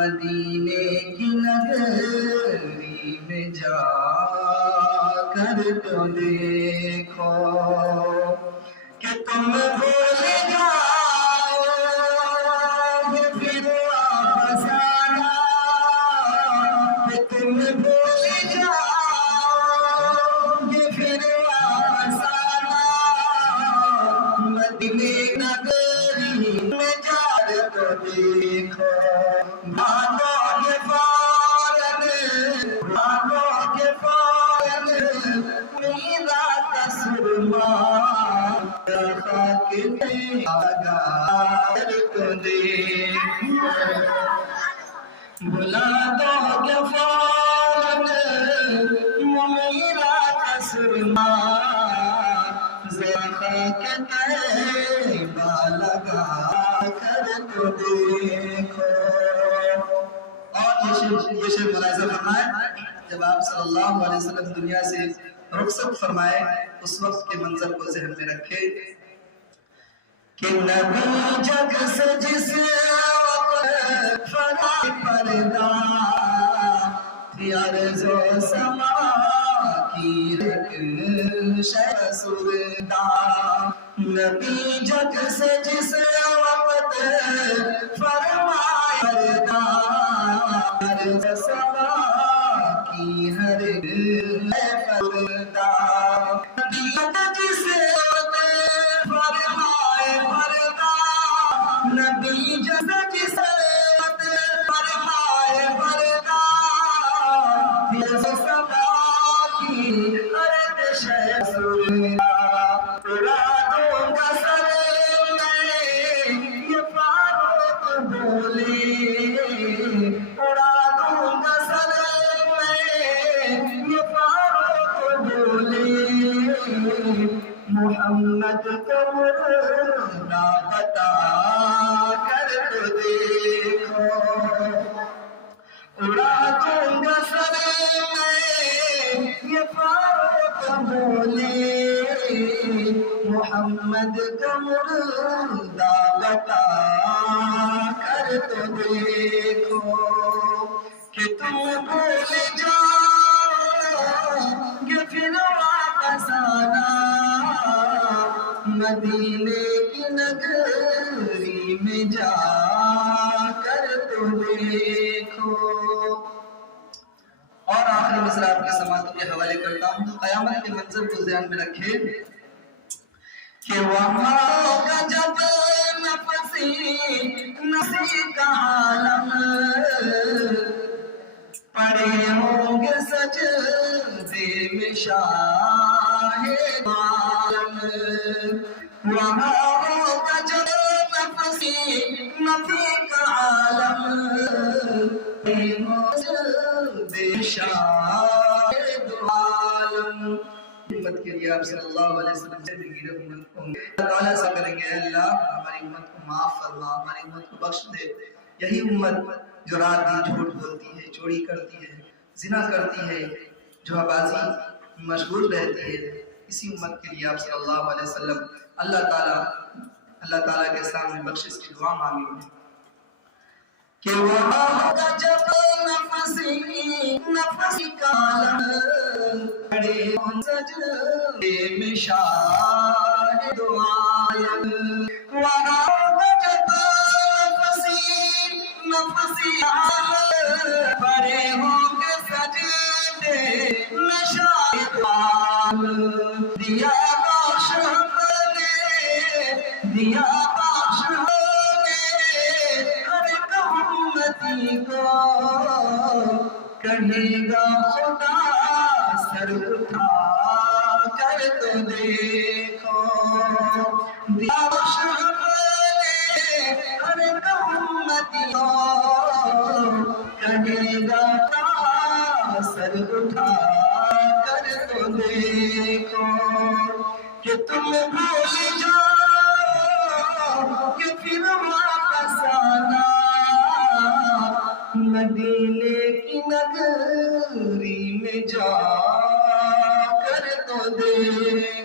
مدینے کی نگری میں جا کر تو دیکھو کہ تم بھول جاؤ گے پھر واپس آنا، کہ تم بھول جاؤ گے پھر واپس آنا، مدینے نگری میں جا کر تو دیکھو، بھاگو گے فوراً، بھاگو گے فوراً میرا سرما خاک میں آگا کر تو دیکھو، بھلا دو گے فوراً میرا سرما خاک طیبہ لگا کر تو دیکھو۔ اور یہ شعر ملاحظہ فرمائے، جب آپ صلی اللہ علیہ وسلم دنیا سے رخصت فرمائے اس وقت کے منظر کو ذہن میں رکھے کہ نبی جگ سے جس وقت فرائے پردہ تھی عرض و سما کی ایک شے سردہ، نبی جگ سے جس وقت فرمائے پردہ عرض و سما کی ہر پردہ، نبی جس وقت فرمائے پردہ، نبی جس وقت فرمائے پردہ عرض و سما کی ہر شے سردہ، اڑا دوں گا سر میں یہ فاروق بولے، اڑا دوں گا سر میں یہ فاروق بولے، محمد کو مردہ بتا کر تو دیکھو، اڑا دوں گا سر میں یہ فاروق بولے، محمد کو مردہ بتا کر تو دیکھو کہ تم بھول جاؤ گے پھر واپس آنا، مدینے کی نگری میں جا کر تو دیکھو۔ اور آخری مصرع آپ کے سماعتوں کے حوالے کرتا ہوں، قیامت کے منظر کو ذہن میں رکھے کہ وہاں ہوگا جب نفسی کا عالم، پڑے ہوں گے سجدے میں شاہ عالم، وہاں ہوگا جب نفسی کا عالم، پڑے ہوں سجدے شاہ عالم، امت کے لیے آپ صلی اللہ علیہ وسلم سے گرے ہوں گے، اللہ تعالیٰ سے کریں گے اللہ ہماری امت کو معاف فرما، ہماری امت کو بخش دے۔ یہی امت جو رات دن جھوٹ بولتی ہے، چوری کرتی ہے، زنا کرتی ہے، جوا بازی مشغول رہتی ہے، اسی امت کے لیے آپ صلی اللہ علیہ وسلم اللہ تعالیٰ کے سامنے بخشش کی دعا مانگیں گے کہ وہاں ہوگا جب نفسی کا عالم، کھڑے ہوں سجدے میں شاہد عالم، وہاں ہوگا جب نفسی عالم، کھڑے ہوں گے سجدے میں شاہد عالم، دیا بخش ہم نے، دیا بخش ہم نے ہر ایک امتی کو، کہے گا خدا سر اٹھا کر تو دیکھو، دیا بخش ہم نے ہر ایک امتی کو، کہے گا خدا سر اٹھا کر تو دیکھو کہ تم بھول جاؤ کہ پھر واپس آنا، مدینے کی نگری میں جا کر تو دیکھو۔